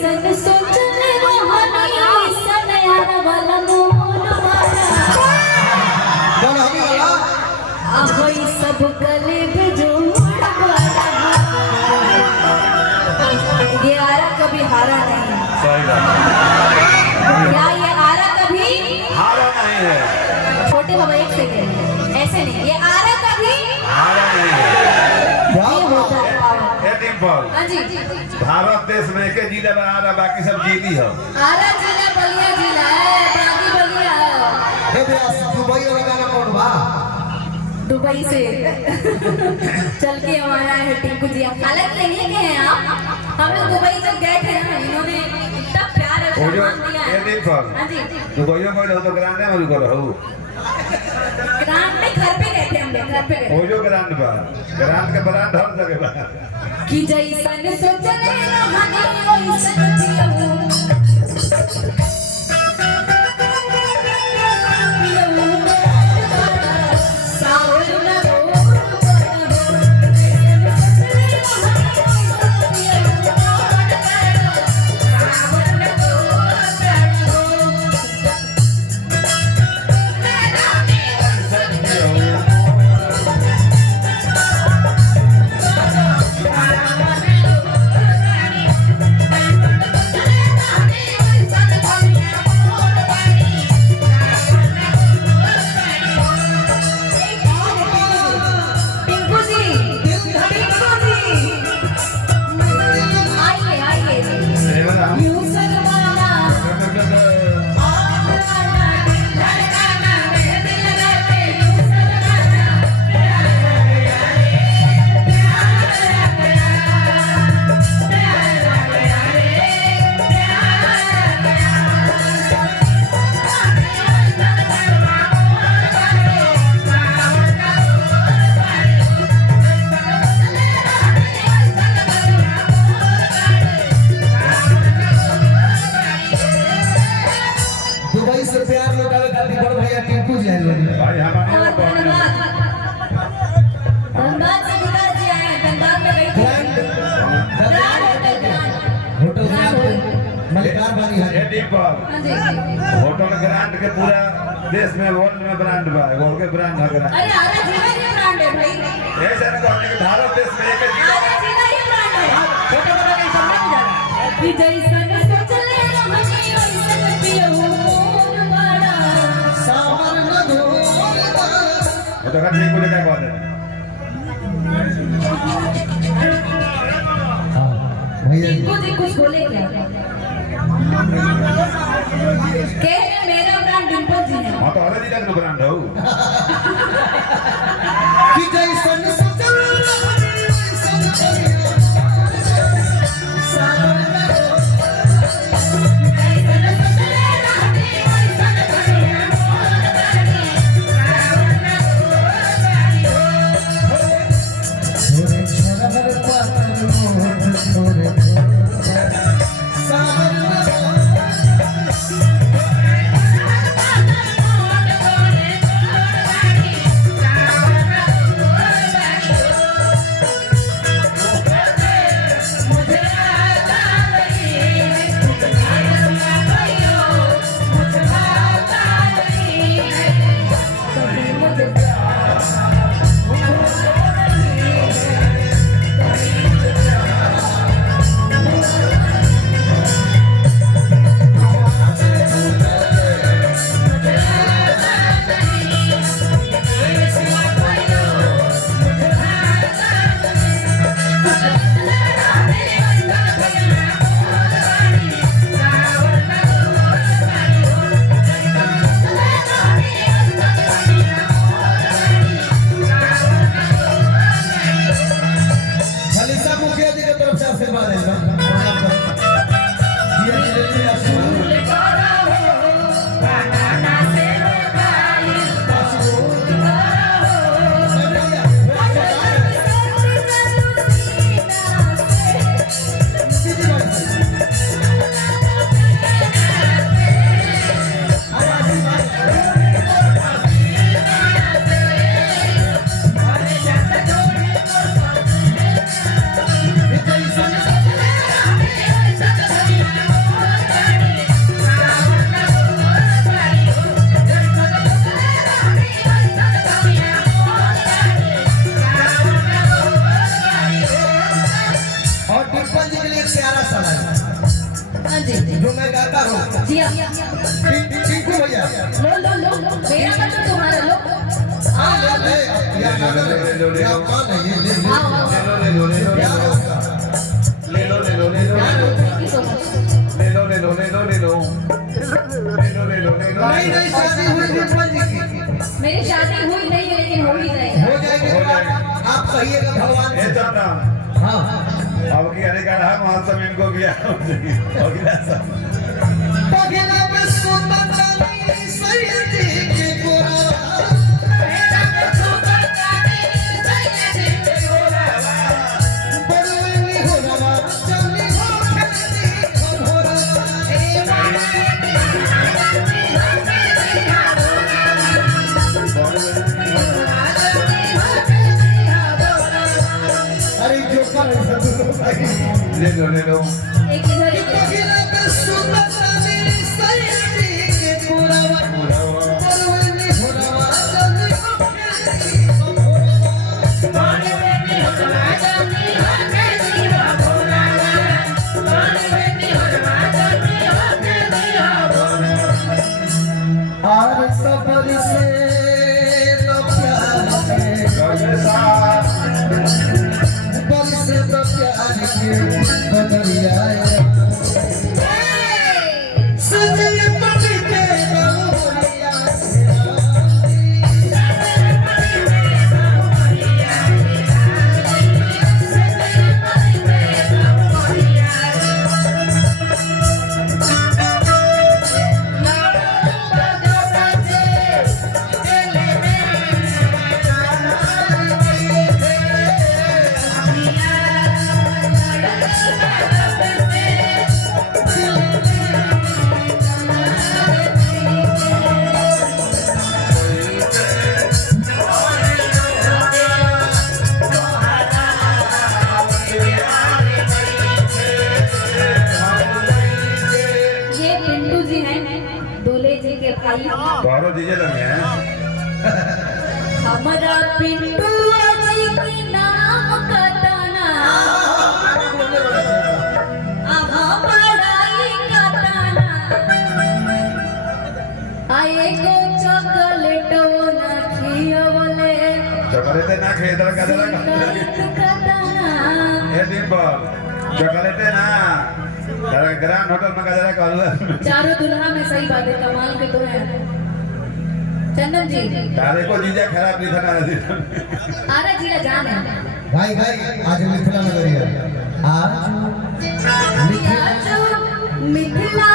जैसन सोचले रहनी सनयार वाला मोहन वाला कौन हमी वाला अब सब कले बेजोड़ वाला ये आरा कभी हारा नहीं है। सही बात क्या ये आरा कभी हारा नहीं है। छोटे बाबा एक सेकंड ऐसे नहीं, ये आरा कभी हारा नहीं है। क्या ये होता है पावर। ए डिम्पल, हाँ जी भारत देश में एक जिला बना रहा, बाकी सब जीती है। आरा जिला बलिया जिला है, बाकी बलिया है। हे ब्यास दुबई वाला गाना कौन बा दुबई से चल के हमारा है टिंकू जी। हालांकि यही के हैं आप, हम लोग दुबई जब गए थे ना, इन्होंने इतना प्यार और वो जो सम्मान दिया ए है। डिम्पल, हाँ जी दुबईयों में तो ग्रांड है, मुझे करो ग्रांड में घर पे गए थे हम लोग, घर पे गए वो जो ग्रांड बा, ग्रांड के ब्रांड हर जगह बा। कि जैसन सोचले रहनी ओइसन जियऊ दुबई से प्यार लौटावे खातिर बड़ भैया टिंकू जी आए लोग भाई हमारे और धन्यवाद धनबाद से विकास जी आए हैं। धनबाद में गई थी ग्रांड होटल ग्रांड होटल मलिकार बानी है ए डिम्पल, हाँ जी होटल ग्रांड के पूरा देश में वर्ल्ड में ब्रांड बा, वर्ल्ड के ब्रांड है ग्रांड। अरे आरा जिला ही ब्रांड है भाई, ऐसा नहीं कहने कि भारत देश में एक जिला आरा जिला ही ब्रांड है। छोटे बड़ा नहीं समझ जाना कि जैसन सोचले रहनी ओइसन जियऊ मोर बड़ा सावर न धो वो तो ठीक बोले क्या बात है। हां भैया टिंकू जी कुछ बोले क्या? कह रहे मेरा ब्रांड डिम्पल जी है। हाँ तो हर जिला का ब्रांड हो। कि जैसन सोचल रहनी ओइसन जियऊ सावर न धो छोरे छोरा हर पातर मोहन छोरे सावर न धो जी जो मैं गाता हूँ जी हाँ टिंकू भैया लो लो लो मेरा मतलब तुम्हारा लो हाँ ले या गाना ले या मान है ये ले आओ आओ ले लो ले लो क्या होगा ले लो ले लो ले लो थैंक यू सो मच ले लो ले लो ले लो ले लो ले लो ले लो ले लो नहीं नहीं शादी हुई निर्मल जी की मेरी शादी हुई नहीं है लेकिन हो ही जाएगी हो जाएगी आप कहिएगा भगवान ये से जब ना हाँ अब की अरे का रहा महोत्सव इनको किया हो गया सब पगला में सुतंदनी सैयद जी के गोरा बरवनी हो रवा चली हो खेलती हो रवा अरे जो कर ले लो ले लो एक इधर ही पगला में सुतंदनी सैयद जी के गोरा बरवनी हो रवा चली हो खेलती हो रवा और सबर से तो प्यार है बल से तो प्यार के बदरिया सजन पड़ के बबरिया ये पिंटू जी हैं दूल्हे जी के भाई बारो जीजे लगे हैं हमारा पिंटू जी के नाम का ताना पढ़ाई का ताना आए को चॉकलेट ना खियावले चॉकलेट ना खेदर का दला का ताना ये डिंपल चॉकलेट ना ग्रैंड होटल में का दला का चारों दुल्हा में सही बात है कमाल के तो है चंदन जी तारे को जीजा खराब नहीं था आरा जी जान है भाई भाई आज मिथिला नगरी है आज आज मिथिला